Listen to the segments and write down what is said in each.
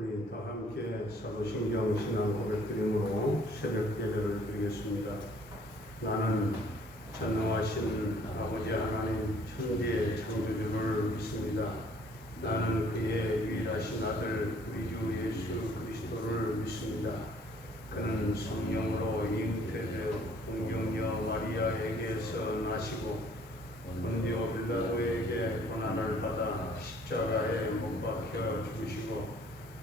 우리 다 함께 사도신경 신앙 고백 드림으로 새벽 예배를 드리겠습니다. 나는 전능하신 아버지 하나님 천지의 창조주를 믿습니다. 나는 그의 유일하신 아들 우리 주 예수 그리스도를 믿습니다. 그는 성령으로 잉태되어 공경녀 마리아에게서 나시고 본디오 빌라도에게 고난을 받아 십자가에 못 박혀 죽으시고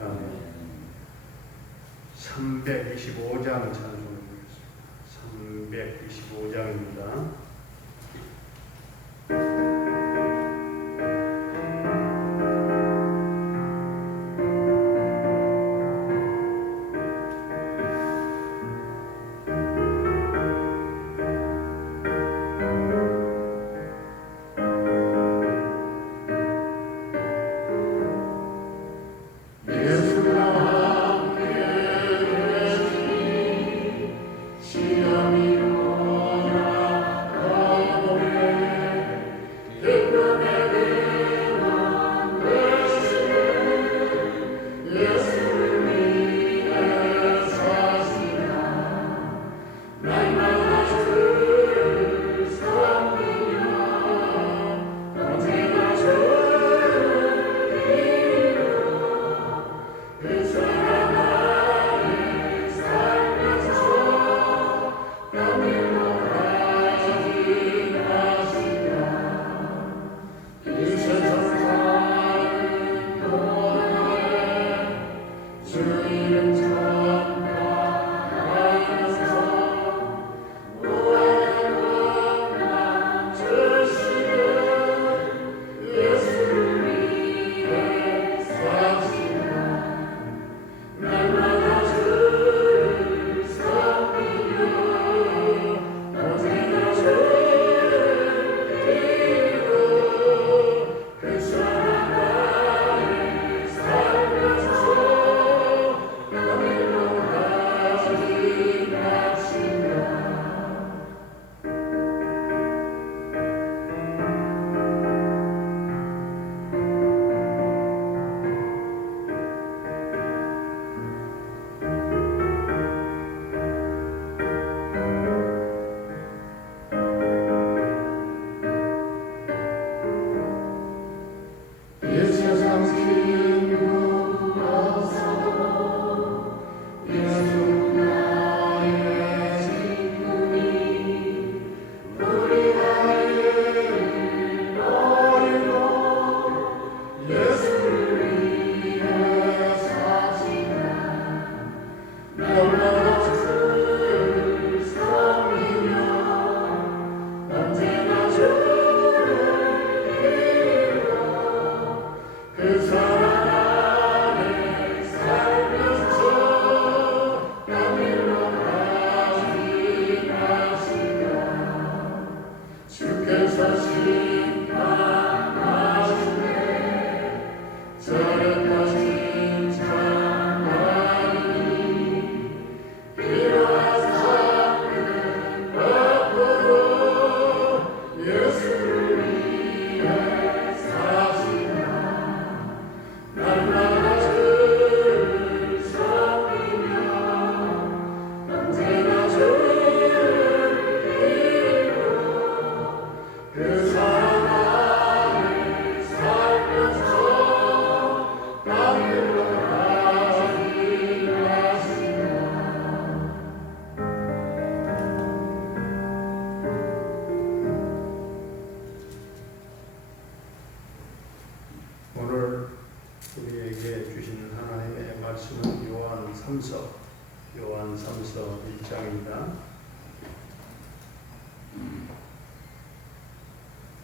아멘. 325장 찬송을 드리겠습니다. 325장입니다.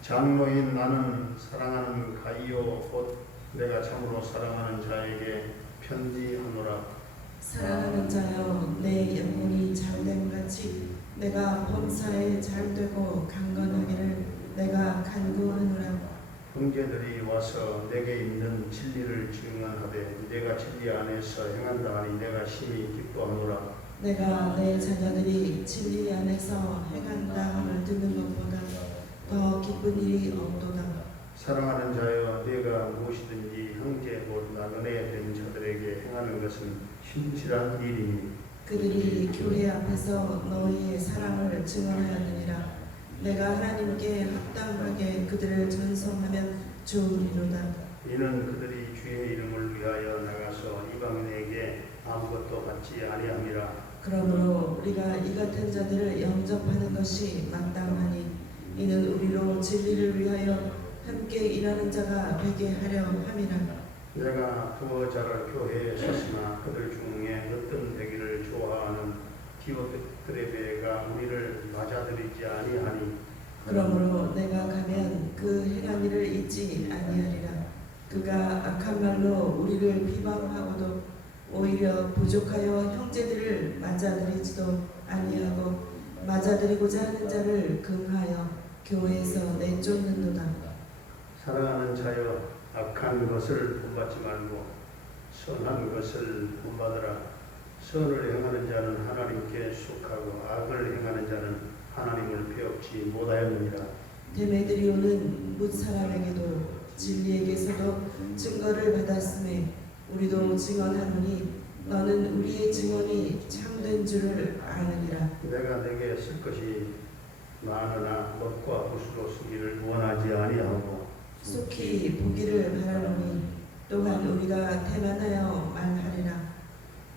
장로인 나는 사랑하는 가이오 곧 내가 참으로 사랑하는 자에게 편지하노라. 사랑하는 자여 내 영혼이 잘됨 같이 내가 범사에 잘되고 강건하기를 내가 간구하노라. 형제들이 와서 내게 있는 진리를 증언하되 내가 진리 안에서 행한다 하니 내가 심히 기뻐하노라. 내가 내 자녀들이 진리 안에서 행한다 함을 듣는 것보다 더 기쁜 일이 없도다 사랑하는 자여 내가 무엇이든지 형제 곧 나그네 된 자들에게 행하는 것은 신실한 일이니 그들이 교회 앞에서 너희의 사랑을 증언하였느니라. 내가 하나님께 합당하게 그들을 전송하면 좋으리로다. 이는 그들이 주의 이름을 위하여 나가서 이방인에게 아무것도 받지 아니함이라. 그러므로 우리가 이 같은 자들을 영접하는 것이 마땅하니 이는 우리로 진리를 위하여 함께 일하는 자가 되게 하려 함이라. 내가 두어 자를 교회에 섰으나 그들 중에 어떤 되기를 좋아하는 디오드레베가 우리를 맞아들이지 아니하니? 그러므로 내가 가면 그 행한 일을 잊지 아니하리라. 그가 악한 말로 우리를 비방하고도 오히려 부족하여 형제들을 맞아들이지도 아니하고 맞아들이고자 하는 자를 금하여 교회에서 내쫓는도다 사랑하는 자여 악한 것을 본받지 말고 선한 것을 본받으라. 선을 행하는 자는 하나님께 속하고 악을 행하는 자는 하나님을 배웁지 못하였느니라. 데메드리오는 뭇 사람에게도 진리에게서도 증거를 받았음에 우리도 증언하노니 너는 우리의 증언이 참된 줄을 아느니라. 내가 내게 쓸 것이 많으나 멋과 붓으로 쓰기를 원하지 아니하고 속히 보기를 바라노니 또한 우리가 태만하여 말하리라.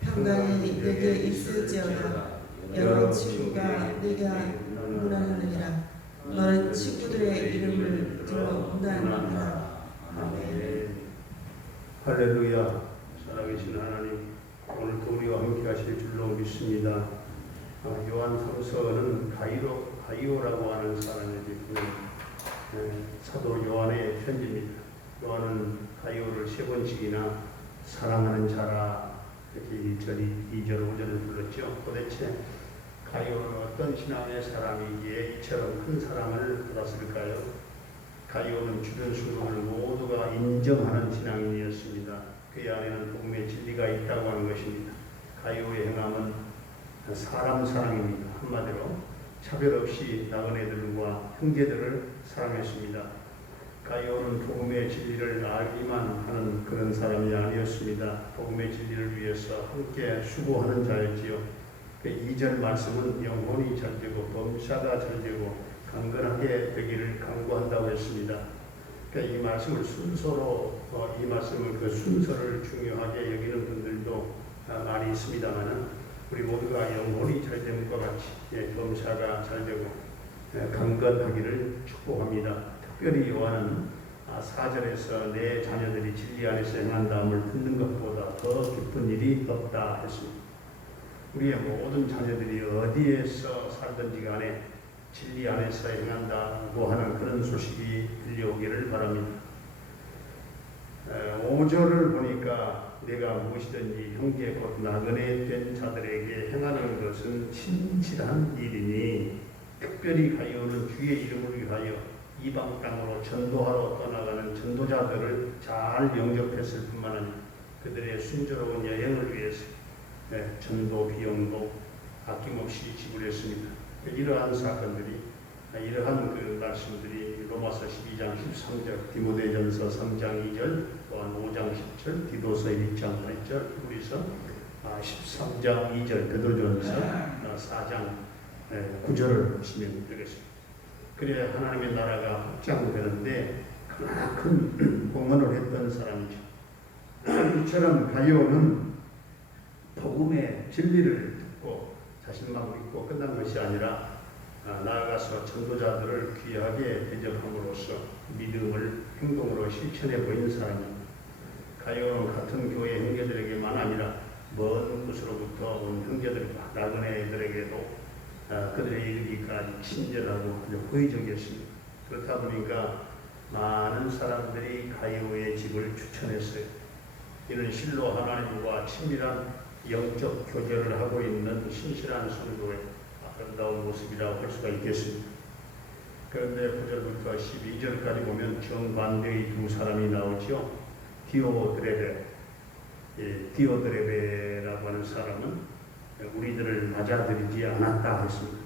평강이 내게 있을지어다. 여러 친구가 내가 문안하느니라. 너는 친구들의 이름을 들어 문안하라. 아멘. 할렐루야. 살아계신 하나님 오늘도 우리와 함께 하실 줄로 믿습니다. 아, 요한 3서는 가이로, 가이오라고 하는 사람에게 보낸 에, 사도 요한의 편지입니다 요한은 가이오를 세 번씩이나 사랑하는 자라 이렇게 1절, 2절, 5절을 불렀죠 도대체 가이오는 어떤 신앙의 사람이기에 이처럼 큰 사랑을 받았을까요? 가이오는 주변 성도들 모두가 인정하는 신앙인이었습니다. 그 안에는 복음의 진리가 있다고 하는 것입니다. 가이오의 행함은 사람 사랑입니다. 한마디로 차별 없이 나그네들과 형제들을 사랑했습니다. 가이오는 복음의 진리를 알기만 하는 그런 사람이 아니었습니다. 복음의 진리를 위해서 함께 수고하는 자였지요. 그 2절 말씀은 영혼이 잘되고 범사가 잘되고 강건하게 되기를 강구한다고 했습니다. 그러니까 이 말씀을 순서로 어, 이 말씀을 그 순서를 중요하게 여기는 분들도 아, 많이 있습니다만은 우리 모두가 영혼이 잘됨과 같이 예, 범사가 잘되고 예, 강건하기를 축복합니다. 특별히 요한은 아, 4절에서 내 자녀들이 진리 안에서 행한다함을 듣는 것보다 더 기쁜 일이 없다 했습니다. 우리의 모든 자녀들이 어디에서 살든지 간에 진리 안에서 행한다고 하는 그런 소식이 들려오기를 바랍니다. 5절을 보니까 내가 무엇이든지 형제 곧 나그네 된 자들에게 행하는 것은 신실한 일이니 특별히 가이오는 주의 이름을 위하여 이방 땅으로 전도하러 떠나가는 전도자들을 잘 영접했을 뿐만 아니라 그들의 순조로운 여행을 위해서 네, 전도 비용도 아낌없이 지불했습니다. 이러한 사건들이 이러한 그 말씀들이 로마서 12장 13절, 디모데전서 3장 2절, 또한 5장 10절, 디도서 1장 8절, 우리서 13장 2절, 베드로전서 4장 9절을 보시면 되겠습니다. 그래야 하나님의 나라가 확장되는데 그만큼 공헌을 했던 사람이죠. 이처럼 가이오는 복음의 진리를 듣고 자신만 믿고 끝난 것이 아니라 아, 나아가서 전도자들을 귀하게 대접함으로써 믿음을 행동으로 실천해 보인 사람입니다. 가요는 같은 교회 형제들에게만 아니라 먼 곳으로부터 온 형제들과 나그네들에게도 아, 그들의 이르기까지 친절하고 아주 호의적이었습니다. 그렇다 보니까 많은 사람들이 가요의 집을 추천했어요. 이는 실로 하나님과 친밀한 영적 교제를 하고 있는 신실한 성도의 아름다운 모습이라고 할 수가 있겠습니다. 그런데 9절부터 12절까지 보면 정반대의 두 사람이 나오죠. 디오드레베, 예, 디오드레베라고 하는 사람은 우리들을 맞아들이지 않았다 했습니다.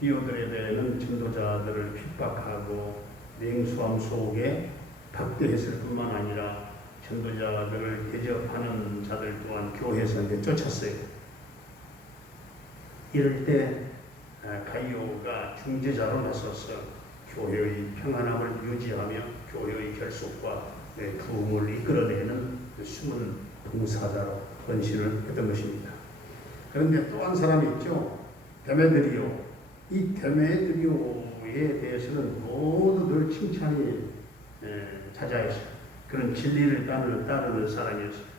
디오드레베는 전도자들을 핍박하고 냉수함 속에 박대했을 뿐만 아니라 전도자들을 대접하는 자들 또한 교회에서 쫓았어요. 이럴 때 아, 가이오가 중재자로 나서서 교회의 평안함을 유지하며 교회의 결속과 네, 부흥을 이끌어내는 그 숨은 봉사자로 헌신을 했던 것입니다. 그런데 또 한 사람이 있죠. 데메드리오. 이 데메드리오에 대해서는 모두들 칭찬이 에, 자자했어요. 그런 진리를 따르는, 따르는 사람이었어요.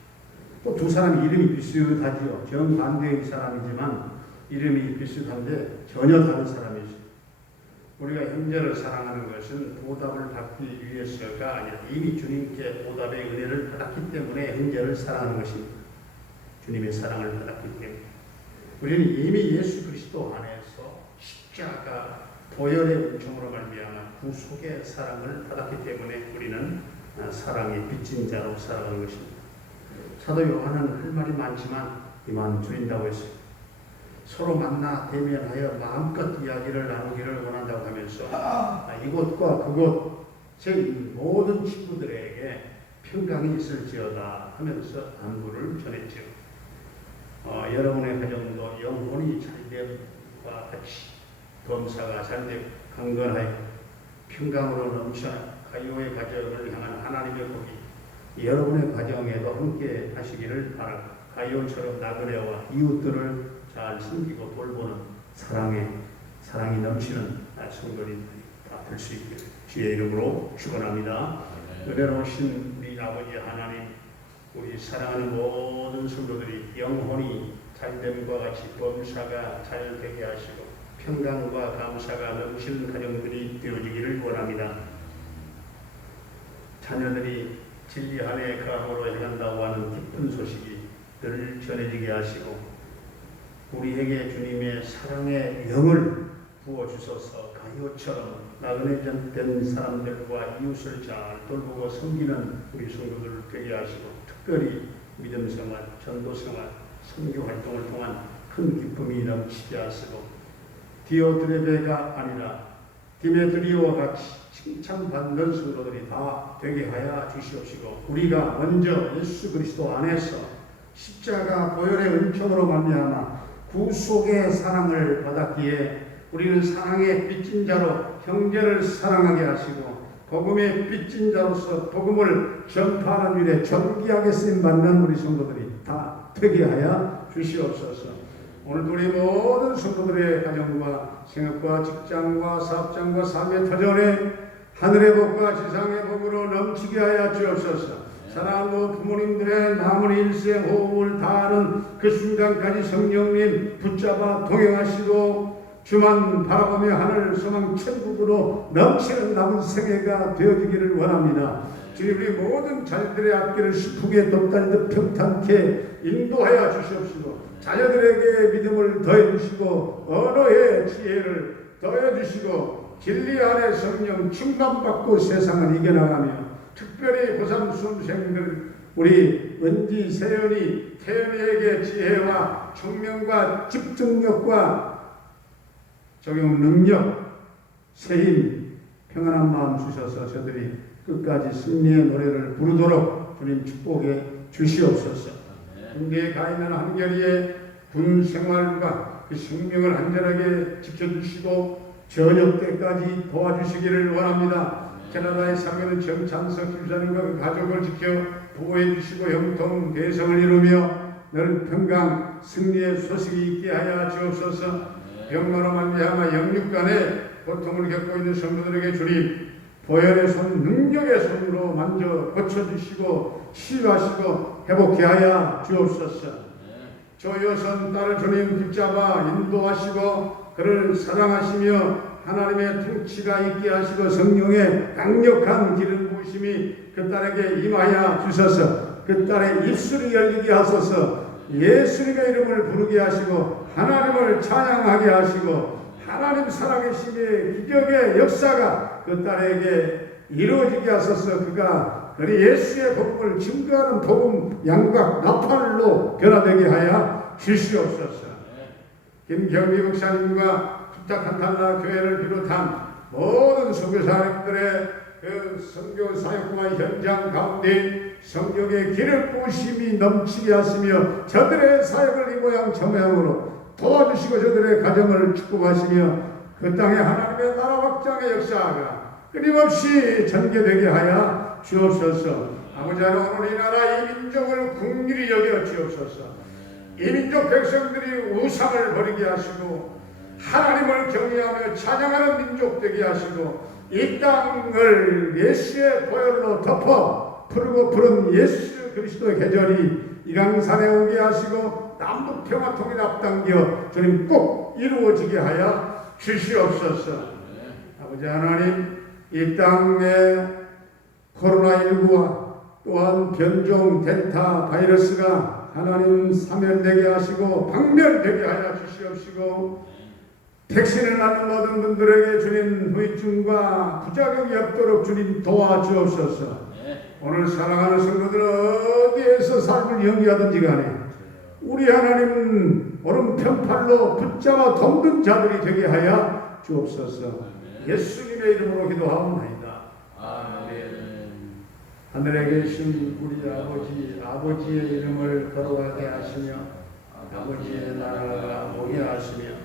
또 두 사람 이름이 비슷하지요. 정반대의 사람이지만 이름이 비슷한데 전혀 다른 사람이죠. 우리가 형제를 사랑하는 것은 보답을 받기 위해서가 아니라 이미 주님께 보답의 은혜를 받았기 때문에 형제를 사랑하는 것입니다. 주님의 사랑을 받았기 때문에 우리는 이미 예수 그리스도 안에서 십자가 보혈의 은총으로 말미암아 구속의 사랑을 받았기 때문에 우리는 아, 사랑의 빚진 자로 살아가는 것입니다. 사도 요한은 할 말이 많지만 이만 줄인다고 했어요. 서로 만나 대면하여 마음껏 이야기를 나누기를 원한다고 하면서 아, 이곳과 그곳 제 모든 친구들에게 평강이 있을지어다 하면서 안부를 전했죠. 어, 여러분의 가정도 영혼이 잘됨과 같이 범사가 잘되고 강건하여 평강으로 넘쳐 가요의 가정을 향한 하나님의 복이 여러분의 가정에도 함께 하시기를 바랍니다. 가요처럼 나그네와 이웃들을 잘 섬기고 돌보는 사랑의 사랑이 넘치는 성도님들이 다 될 수 있게 주의 이름으로 축원합니다. 은혜로우신 우리 아버지 하나님, 우리 사랑하는 모든 성도들이 영혼이 잘됨과 같이 범사가 잘 되게 하시고 평강과 감사가 넘치는 가정들이 되어지기를 원합니다. 자녀들이 진리 안에 가으로 행한다고 하는 기쁜 소식이 늘 전해지게 하시고 우리에게 주님의 사랑의 영을 부어주셔서. 가요처럼 나그네 된 사람들과 이웃을 잘 돌보고 섬기는 우리 성도들을 되게 하시고 특별히 믿음 생활, 전도 생활, 선교 활동을 통한 큰 기쁨이 넘치게 하시고 디오드레베가 아니라 디메드리오와 같이 칭찬받는 성도들이 다 되게 하여 주시옵시고 우리가 먼저 예수 그리스도 안에서 십자가 보혈의 은총으로 말미암아 구 속의 사랑을 받았기에 우리는 사랑의 빚진 자로 형제를 사랑하게 하시고 복음의 빚진 자로서 복음을 전파하는 일에 존귀하게 쓰임 받는 우리 성도들이 다 되게 하여 주시옵소서. 오늘 우리 모든 성도들의 가정과 생업과 직장과 사업장과 삶의 터전에 하늘의 복과 지상의 복으로 넘치게 하여 주옵소서. 사랑하는 부모님들의 남은 일생 호흡을 다하는 그 순간까지 성령님 붙잡아 동행하시고 주만 바라보며 하늘 소망 천국으로 넘치는 남은 생애가 되어지기를 원합니다. 주님 우리 모든 자녀들의 앞길을 슬프게 덥다니듯 평탄케 인도하여 주시옵시고 자녀들에게 믿음을 더해 주시고 언어의 지혜를 더해 주시고 진리 안에 성령 충만받고 세상을 이겨나가며 특별히 고3 수험생들 우리 은지 세연이 태연이에게 지혜와 총명과 집중력과 적용 능력, 세임, 평안한 마음 주셔서 저들이 끝까지 승리의 노래를 부르도록 주님 축복해 주시옵소서. 군대에 가 있는 한결이의 군 생활과 그 생명을 안전하게 지켜주시고 저녁 때까지 도와주시기를 원합니다. 캐나다에 사는 정찬석 집사님과 그 가족을 지켜 보호해 주시고 형통 대성을 이루며 늘 평강 승리의 소식이 있게 하여 주옵소서. 병마로 말미암아 영육간에 고통을 겪고 있는 성도들에게 주님 보혈의 손 능력의 손으로 만져 고쳐주시고 치유하시고 회복케 하여 주옵소서. 조여선 딸을 주님 붙잡아 인도하시고 그를 사랑하시며 하나님의 통치가 있게 하시고 성령의 강력한 기름 부으심이 그 딸에게 임하여 주셔서. 그 딸의 입술이 열리게 하소서. 예수님의 이름을 부르게 하시고 하나님을 찬양하게 하시고 하나님 살아계심의 기적의 역사가 그 딸에게 이루어지게 하소서. 그가 그리 예수의 복음을 증거하는 복음 양각 나팔로 변화되게 하여 주시옵소서. 김경미 목사님과 부탁한 달라 교회를 비롯한 모든 선교사님들의 그 선교 사역과 현장 가운데 성경의 기름 부심이 넘치게 하시며 저들의 사역을 이 모양 저 모양으로 도와주시고 저들의 가정을 축복하시며 그 땅에 하나님의 나라 확장의 역사가 끊임없이 전개되게 하여 주옵소서. 아버지 하나님 오늘 이 나라 이 민족을 국률이 여겨 주옵소서. 이 민족 백성들이 우상을 버리게 하시고 하나님을 경외하며 찬양하는 민족 되게 하시고 이 땅을 예수의 보혈로 덮어 푸르고 푸른 예수 그리스도의 계절이 이강산에 오게 하시고 남북 평화 통일 앞당겨 주님 꼭 이루어지게 하여 주시옵소서. 아버지 하나님 이 땅에 코로나19와 또한 변종 델타 바이러스가 하나님 사멸되게 하시고 박멸되게 하여 주시옵시고 택신을 낳는 모든 분들에게 주님 후유증과 부작용이 없도록 주님 도와주옵소서. 오늘 사랑하는 성도들 어디에서 삶을 영위하든지 간에 우리 하나님 오른편팔로 붙잡아 돕는 자들이 되게 하여 주옵소서. 예수님의 이름으로 기도하옵나이다. 하늘에 계신 우리 아버지 아버지의 이름을 거룩하게 하시며 아버지의 나라가 오게 하시며